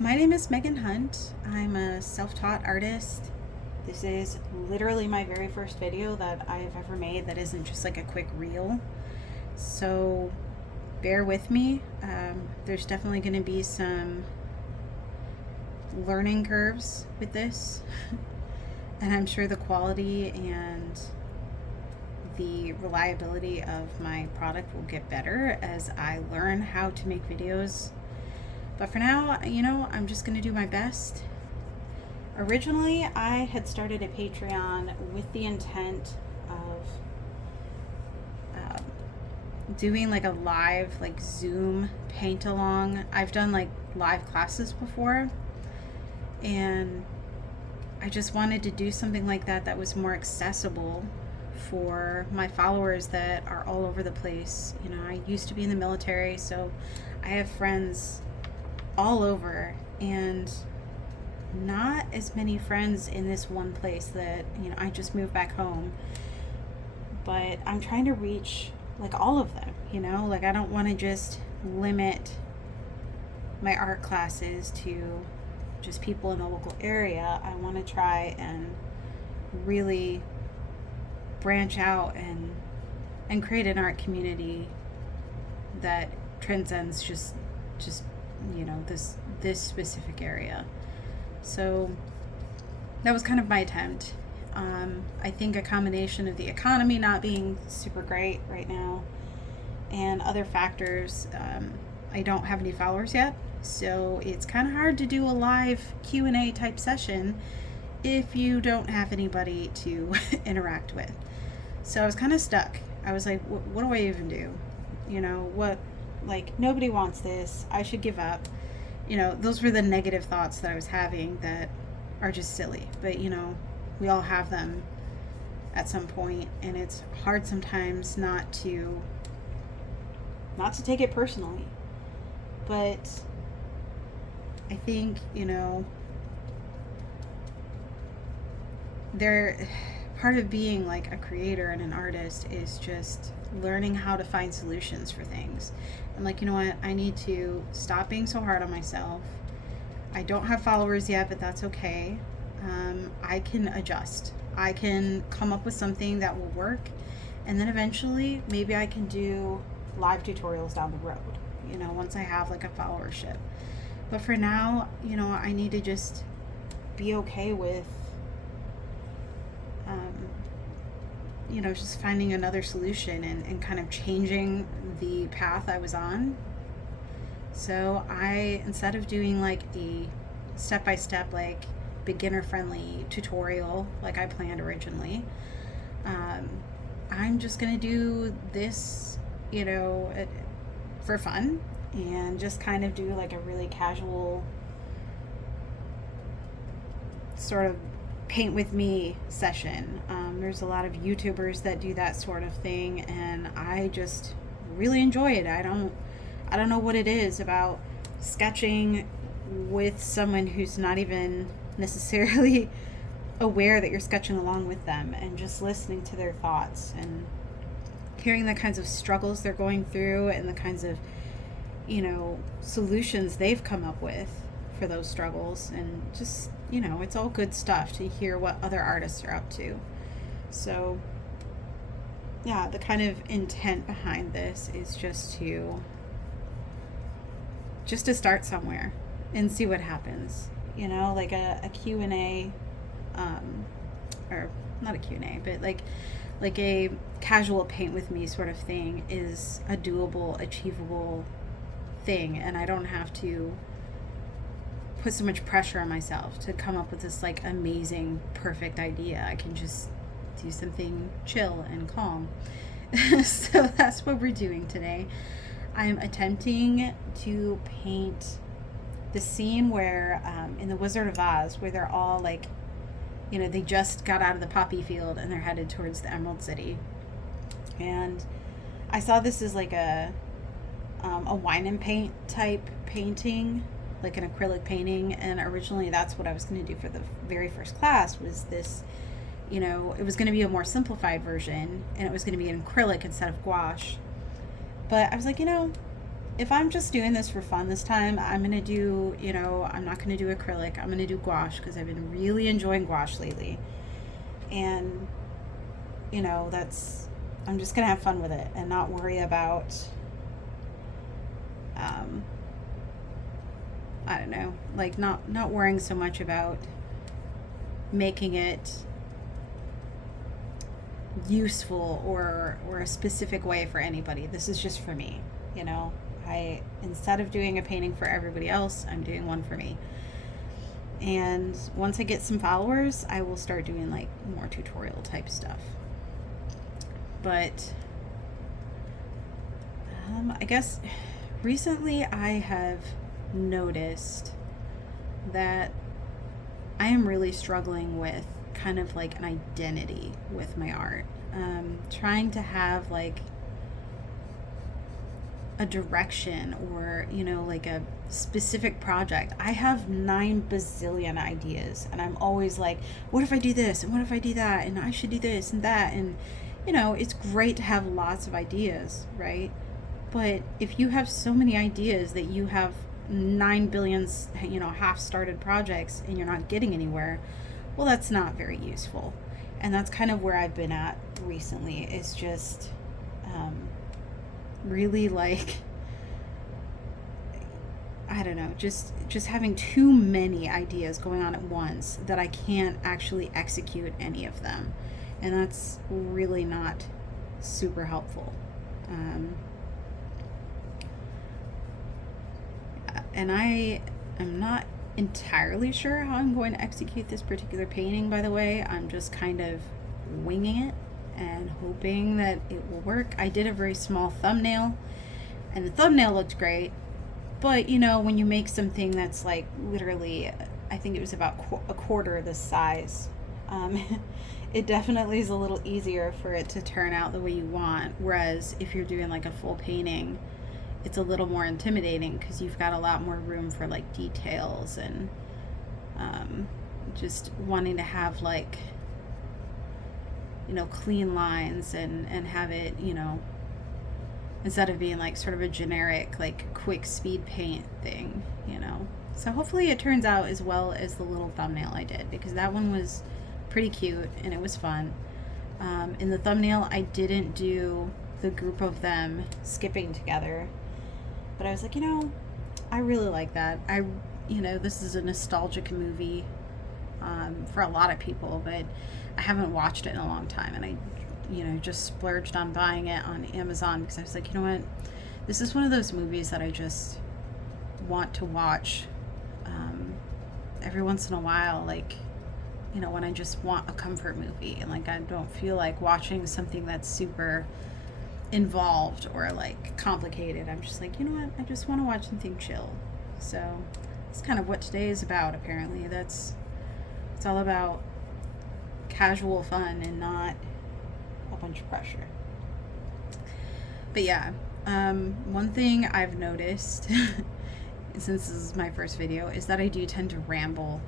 My name is Megan Hunt. I'm a self-taught artist. This is literally my very first video that I've ever made that isn't just like a quick reel. So bear with me. There's definitely going to be some learning curves with this. And I'm sure the quality and the reliability of my product will get better as I learn how to make videos. But for now, I'm just going to do my best. Originally, I had started a Patreon with the intent of doing like a live, like Zoom paint along. I've done like live classes before, and I just wanted to do something like that was more accessible for my followers that are all over the place. I used to be in the military, so I have friends all over, and not as many friends in this one place that I just moved back home. But I'm trying to reach like all of them. Like, I don't want to just limit my art classes to just people in the local area. I want to try and really branch out and create an art community that transcends just this specific area. So that was kind of my attempt. I think a combination of the economy not being super great right now and other factors, I don't have any followers yet, so it's kind of hard to do a live Q&A type session if you don't have anybody to interact with. So I was kind of stuck. I was like, what do I even do? What, like, nobody wants this. I should give up. Those were the negative thoughts that I was having that are just silly. But, we all have them at some point, and it's hard sometimes not to take it personally. But I think, part of being like a creator and an artist is just learning how to find solutions for things. I'm like, what? I need to stop being so hard on myself. I don't have followers yet, but that's okay. I can adjust. I can come up with something that will work, and then eventually maybe I can do live tutorials down the road, once I have like a followership. But for now, I need to just be okay with just finding another solution and kind of changing the path I was on. So instead of doing like a step-by-step, like beginner-friendly tutorial like I planned originally, I'm just going to do this, for fun, and just kind of do like a really casual sort of paint with me session. There's a lot of YouTubers that do that sort of thing, and I just really enjoy it. I don't know what it is about sketching with someone who's not even necessarily aware that you're sketching along with them, and just listening to their thoughts and hearing the kinds of struggles they're going through and the kinds of solutions they've come up with for those struggles. And just it's all good stuff to hear what other artists are up to. So yeah, the kind of intent behind this is just to start somewhere and see what happens. Like a Q&A, or not a Q&A, but like a casual paint with me sort of thing is a doable, achievable thing, and I don't have to put so much pressure on myself to come up with this like amazing, perfect idea. I can just do something chill and calm. So that's what we're doing today. I'm attempting to paint the scene where in the Wizard of Oz, where they're all like, they just got out of the poppy field and they're headed towards the Emerald City. And I saw this as like a wine and paint type painting, like an acrylic painting, and originally that's what I was going to do for the very first class. Was this, it was going to be a more simplified version, and it was going to be an acrylic instead of gouache. But I was like, if I'm just doing this for fun this time, I'm going to do, I'm not going to do acrylic. I'm going to do gouache because I've been really enjoying gouache lately. And, that's, I'm just going to have fun with it and not worry about, um, I don't know, like not worrying so much about making it useful or a specific way for anybody. This is just for me, you know. I instead of doing a painting for everybody else, I'm doing one for me. And once I get some followers, I will start doing like more tutorial type stuff. But I guess recently I have noticed that I am really struggling with kind of like an identity with my art. Trying to have like a direction or, like a specific project. I have 9 bazillion ideas, and I'm always like, what if I do this? And what if I do that? And I should do this and that. And, it's great to have lots of ideas, right? But if you have so many ideas that you have 9 billion, half started projects and you're not getting anywhere, well, that's not very useful. And that's kind of where I've been at recently, is just really like, I don't know, just having too many ideas going on at once that I can't actually execute any of them. And that's really not super helpful. And I am not entirely sure how I'm going to execute this particular painting, by the way. I'm just kind of winging it and hoping that it will work. I did a very small thumbnail, and the thumbnail looked great, but when you make something that's like literally, I think it was about a quarter of the size, it definitely is a little easier for it to turn out the way you want. Whereas if you're doing like a full painting, it's a little more intimidating because you've got a lot more room for like details and just wanting to have like, clean lines and have it, instead of being like sort of a generic, like quick speed paint thing, So hopefully it turns out as well as the little thumbnail I did, because that one was pretty cute and it was fun. In the thumbnail, I didn't do the group of them skipping together, but I was like, I really like that. This is a nostalgic movie for a lot of people, but I haven't watched it in a long time, and I just splurged on buying it on Amazon because I was like, what, this is one of those movies that I just want to watch every once in a while, like, when I just want a comfort movie and like I don't feel like watching something that's super involved or like complicated. I'm just like, what, I just want to watch something chill. So it's kind of what today is about. Apparently it's all about casual fun and not a bunch of pressure. But yeah, one thing I've noticed since this is my first video is that I do tend to ramble.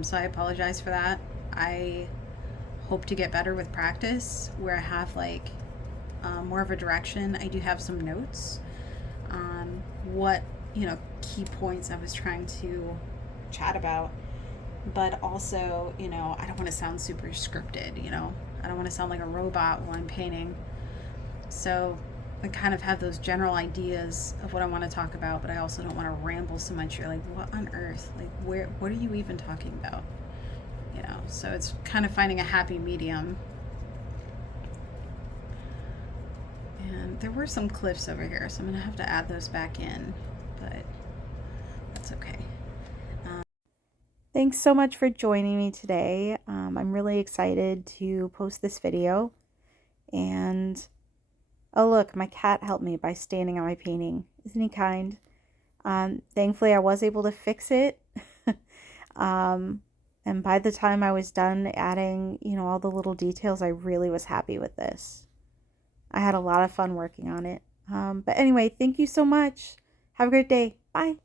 So I apologize for that. I hope to get better with practice where I have like more of a direction. I do have some notes on what, key points I was trying to chat about. But also, I don't want to sound super scripted, I don't want to sound like a robot while I'm painting. So I kind of have those general ideas of what I want to talk about, but I also don't want to ramble so much. You're like, what on earth? Like, what are you even talking about? So it's kind of finding a happy medium. And there were some cliffs over here, so I'm going to have to add those back in, but that's okay. Thanks so much for joining me today. I'm really excited to post this video. And, oh look, my cat helped me by standing on my painting. Isn't he kind? Thankfully, I was able to fix it. And by the time I was done adding, all the little details, I really was happy with this. I had a lot of fun working on it. But anyway, thank you so much. Have a great day. Bye.